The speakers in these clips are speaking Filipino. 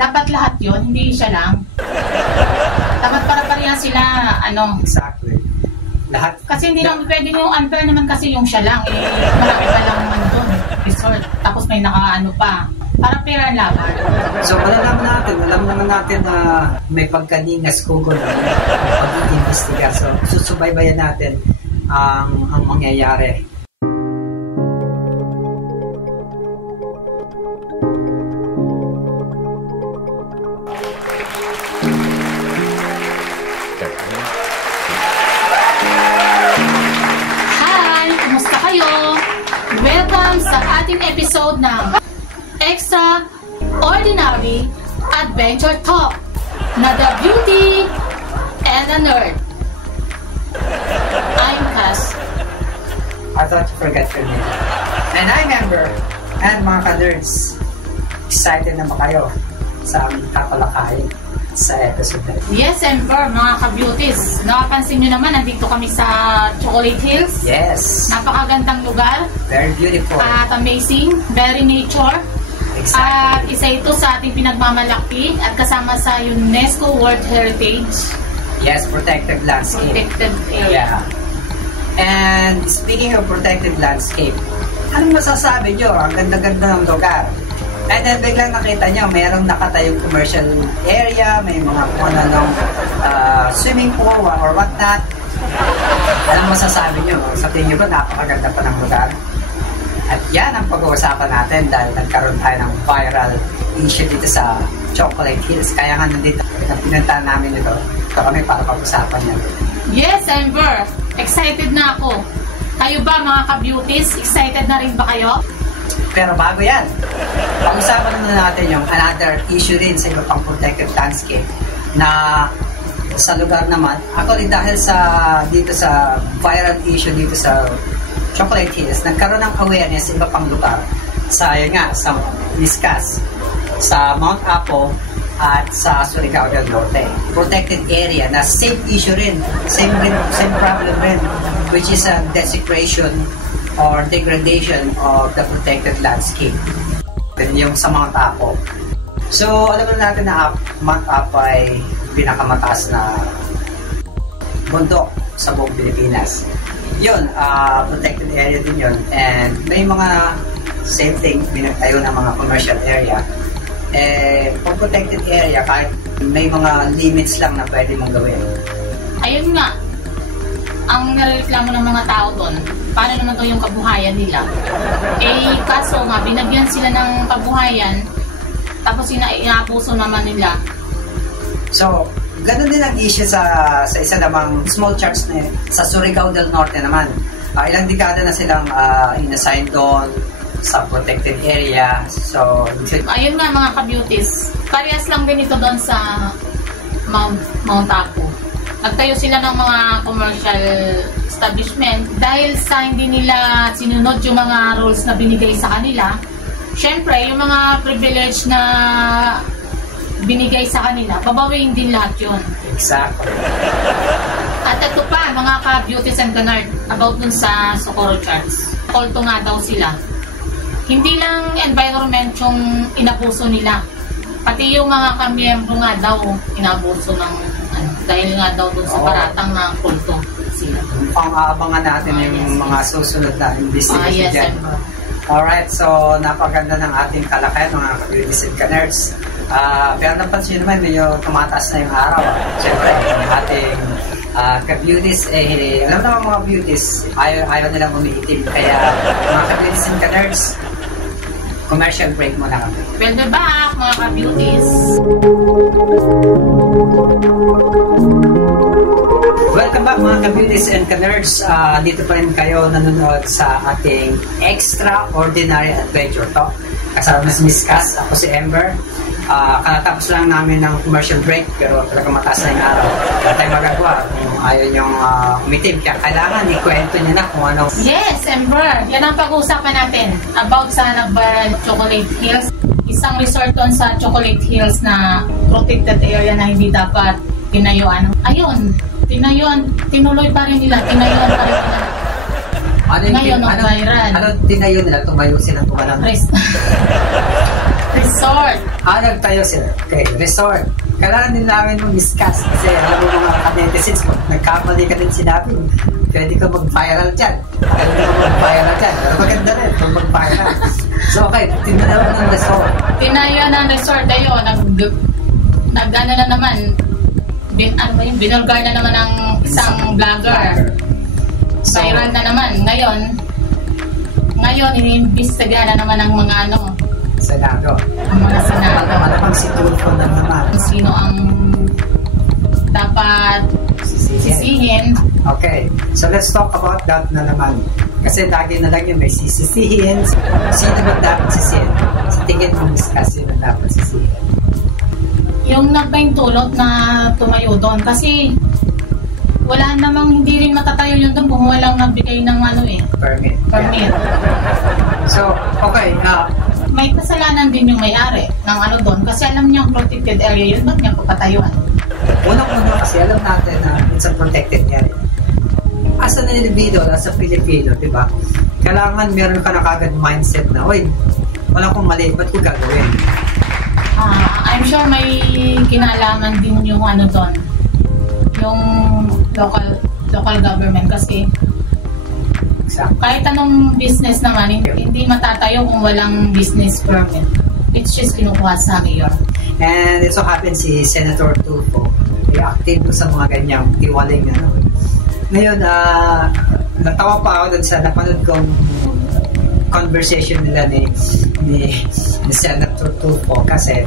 dapat lahat yun, hindi siya lang. Dapat para-pareha sila, ano. Exactly. Lahat. Kasi hindi lang pwede yung unfair naman kasi yung siya lang. Marami pa lang naman doon. Resort. Tapos may nakaano pa. Para fair ang laban. So, alam naman natin na may pagkaningas kugo na pag-iimbestiga. So, susubaybayan natin ang mangyayari. Sa ating episode ng Extraordinary Adventure Talk na The Beauty and the Nerd. I'm Cass. I thought you forgot your name. And I'm Amber. And mga ka-nerds, excited na ba kayo sa aming tatalakayin sa episode na ito? Yes, Amber, mga ka-beauties. Nakapansin nyo naman, nandito kami sa Chocolate Hills. Yes. Napakagandang lugar. Very beautiful. At amazing. Very nature. Exactly. At isa ito sa ating pinagmamalaki at kasama sa UNESCO World Heritage. Yes, protected landscape. Protected area. Yeah. And speaking of protected landscape, anong masasabi nyo? Ang ganda-ganda ng lugar. And then biglang nakita nyo, mayroong nakatayong commercial area, may mga swimming pool or whatnot. Anong masasabi nyo? Sa tingin nyo ba napakaganda pa ng lugar? At yan ang pag-uusapan natin dahil nagkaroon tayo ng viral issue dito sa Chocolate Hills. Kaya nga nandito, pinuntahan namin ito. Ito kami para pag-usapan yan. Yes, Amber! Excited na ako. Kayo ba mga ka-beauties? Excited na rin ba kayo? Pero bago yan, pag-usapan na natin yung another issue rin sa iba pang protected landscape na sa lugar naman. Actually, dahil dito sa viral issue dito sa Chocolate Hills, nagkaroon ng awareness sa iba pang lugar. Sa Miscas, sa Mount Apo, at sa Surigao del Norte. Protected area na same issue rin, same problem rin, which is a desecration or degradation of the protected landscape. Yung sa Mount Apo. So, alam natin na Mount Apo ay pinakamataas na bundok sa buong Pilipinas. Yun, protected area din yun. And may mga same thing, pinagtayo ng mga commercial area. Pag protected area, kahit may mga limits lang na pwede mong gawin. Ayun nga, ang nareklamo ng mga tao doon, paano naman to yung kabuhayan nila? Kaso nga, binagyan sila ng kabuhayan, tapos inaabuso naman nila. So, ganun din ang issue sa isa namang small church na sa Surigao del Norte naman. Ilang dekada na silang inassign doon sa protected area. So, ayun nga mga ka-beauties, parehas lang din ito doon sa Mount Apo. Nagtayo sila ng mga commercial establishment dahil sa hindi nila sinunod yung mga rules na binigay sa kanila. Syempre, yung mga privilege na binigay sa kanila, babawiin din lahat yun. Exactly. At ito pa, mga ka-beauties and canard, about dun sa Socorro Church. Kulto nga daw sila. Hindi lang environment yung inabuso nila. Pati yung mga kamiyembro nga daw, inabuso ng dahil nga daw dun sa paratang na kulto sila. Pang-aabangan natin yung mga susunod na investigation dyan. Yes, alright, so napaganda ng ating kalakayan, mga ka-beauties and ka-nerds. Pero napansin naman, medyo tumataas na yung araw. Siyempre, yung ating ka-beauties, alam naman mga beauties, ayaw nilang umiitim. Kaya mga ka-beauties and ka-nerds, commercial break muna kami. We'll be back, mga ka-beauties. Welcome back mga ka-beauties and ka-nerds. Dito pa rin kayo nanonood sa ating Extraordinary Adventure Talk. Kasama si Miss Cass, ako si Amber. Katatapos lang namin ng commercial break pero talagang mataas na yung araw. Wala tayong magagawa kung ayaw niyong umitim. Kaya kailangan ikwento niyo na kung ano. Yes, Amber. Yan ang pag-uusapan natin about sa Chocolate Hills. Isang resort on sa Chocolate Hills na protected area na hindi dapat tinayuan. Ayun, tinuloy pa rin nila. Tinayuan pa rin nila. Ngayon, viral. Ano tinayo nila? Tumayo silang tumalang? Resort. Nagtayo sila. Okay, resort. Kailangan din namin mag-discuss kasi alam mo mga ka-netizens, nagkamali ka din sinabi, pwede ka mag-viral dyan. Pwede ka mag-viral dyan. Pero maganda rin kung mag-viral. So okay, tinayo ng resort. Tinayo ng resort. Ayun, nag-ano na naman, binulgar na naman ng isang vlogger. So, Viral na naman. Ngayon, iniimbestigahan na naman ng mga Senado. ang mga senado. Malamang si Tulfo na naman. Sino ang dapat sisihin. Okay, so let's talk about that na naman. Kasi lagi na lang yung may sisisihin. Sino ba dapat sisihin? Sa tingin mo, discuss sino dapat sisihin? Yung nagpaintulot na tumayo doon. Kasi wala namang, hindi rin matatayo yun doon kung walang nagbigay ng Permit. permit. So, okay, May kasalanan din yung may-ari ng doon. Kasi alam niya ang protected area yun. Ba't niya papatayuan? unang-una kasi alam natin na it's a protected area. As an individual, as a Filipino, di ba? Kailangan meron ka na kagad mindset na, oy, wala kong mali, ba't ko gagawin? I'm sure may kinalaman din yung doon. Yung local government kasi kahit anong business naman, hindi matatayo kung walang business permit. It's just kinukuha sa mayor. And it so happens si Senator Tulfo ay active sa mga ganyang tiwaling Ngayon, natawa pa ako dun sa napanood kong conversation nila ni Senator Tulfo kasi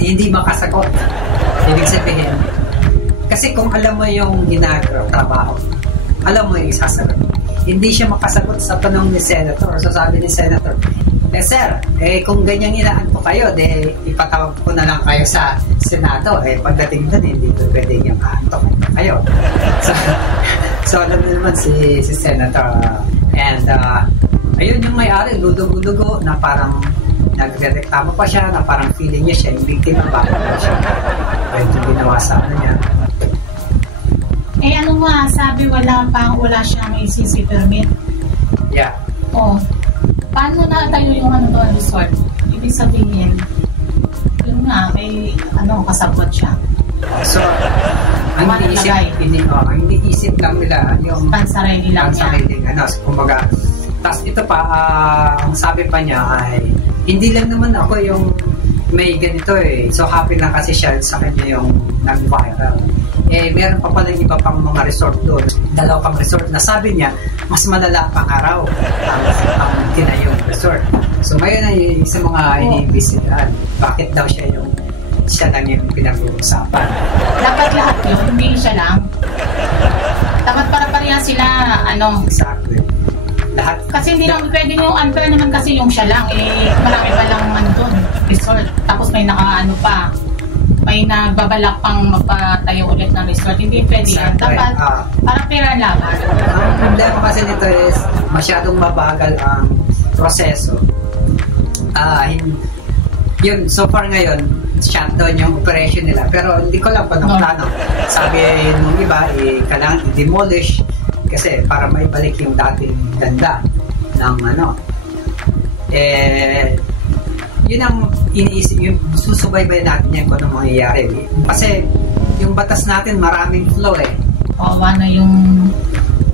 hindi makasagot. Ibig sabihin, kasi kung alam mo yung ginagawa trabaho, alam mo yung isasagot. Hindi siya makasagot sa tanong ni Senator. So sabi ni Senator, sir, kung ganyan inaan po kayo, ipatawag ko na lang kayo sa Senado. Pagdating doon, hindi ko pwede yung aantok kayo. So alam mo naman si Senator. And ayun yung may-ari, ludugo-ludugo na parang nagrereklamo pa siya, na parang feeling niya siya yung biktima pa siya. Ito ginawa sa niya. Ano nga, sabi wala siyang ACC permit. Yeah. Paano na tayo yung doon resort? Ibig sabihin, yun nga, may kasabot siya. So, ang iniisip lang nila yung pansarili lang niya. Kumbaga, tas ito pa, ang sabi pa niya ay, hindi lang naman ako yung may ganito So, happy lang kasi siya sa kanya yung nag-viral. Meron pa pala iba pang mga resort doon. 2 pang resort na sabi niya, mas malala pang araw ang tinayong resort. So, ngayon ay sa mga iniimbestigahan. Bakit daw siya lang yung pinag-uusapan? Dapat lahat yun, hindi siya lang. Dapat para-pareha sila, Exactly. Lahat. Kasi hindi lang pwede yung unfair naman kasi yung siya lang. Marami pa lang doon, resort. Tapos may may nagbabalak pang magpatayo ulit ng resort. Hindi pwede yan. Dapat para pera laban. Ang problema kasi nito is masyadong mabagal ang proseso. Yun, so far ngayon, shutdown yung operation nila. Pero hindi ko lang pa ng plano. Sabi nung iba, kailangan i-demolish kasi para maibalik yung dating ganda ng yun ang iniisip, yung susubaybay natin yan kung anong mangyayari. Kasi yung batas natin maraming flaw Kawawa na yung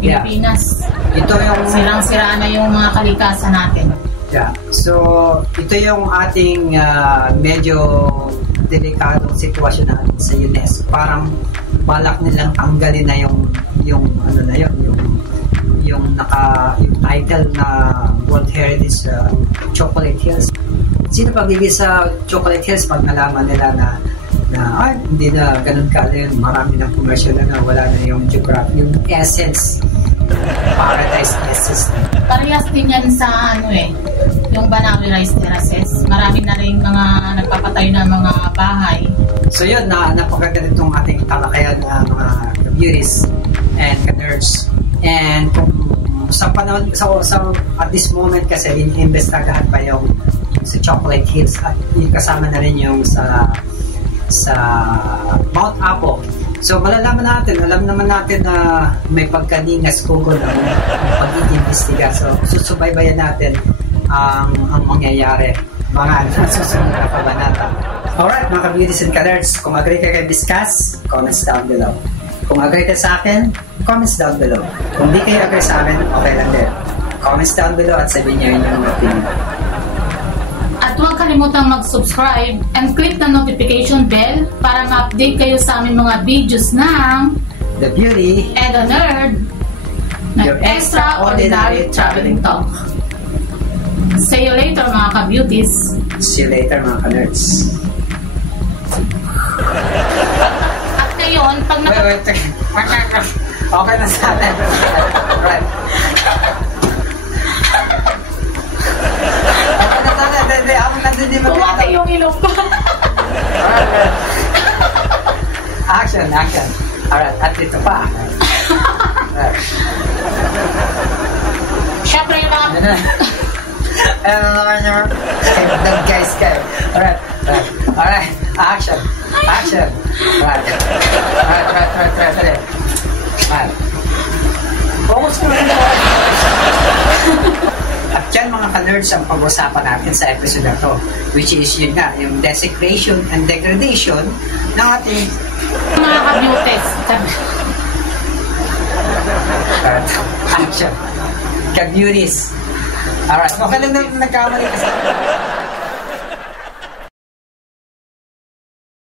Pilipinas. Ito yung sirang-sira na yung mga kalikasan natin. Yeah. So, ito yung ating medyo delikadong sitwasyon natin sa UNESCO. Parang balak nilang tanggalin na yung title na World Heritage Chocolate Hills. Sino pag-ibig sa Chocolate Hills pag nalaman nila na hindi na ganun yun, marami ng commercial na wala na yung geography, yung essence, paradise essence. Parehas din yan sa yung Banawi Rice Terraces. Marami na rin mga nagpapatayo ng mga bahay. So yun, napakaganda itong ating talakayan ng mga beauties and nerds. And kung sa panahon, at this moment kasi iniimbestagahan pa yung sa Chocolate Hills at yung kasama na rin yung sa Mount Apo. So malalaman natin, alam naman natin na may pagkaningas kugo ng pag-iimbestiga. So susubaybayan natin ang mangyayari. mga susunod na kabanata. Alright, mga ka-beauties and ka-nerds, kung agree kayo discuss, comments down below. Kung agree kayo sa akin, comments down below. Kung di kayo agree sa akin, okay lang din. Comments down below at sabihin nyo yung opinion. At huwag kalimutang mag-subscribe and click the notification bell para ma-update kayo sa aming mga videos ng The Beauty and the Nerd na Your extraordinary traveling talk. See you later mga ka-beauties. See you later mga ka-nerds. At ngayon, pag Wait. Okay na sa atin. Right. Okay na sa atin. Hindi, ako nandun din Bumati yung ilong ko. Action. Alright, at ito pa. Alright. Siyempre yung mga... Ano naman yung... guys kayo. Alright. Action. Alright. Focus ko rin ako. At yan mga ka-nerds ang pag-usapan natin sa episode na to, which is yun nga, yung desecration and degradation ng ating mga ka-beauties. action. Ka-beauties. Alright, okay lang na nagkamali kasi.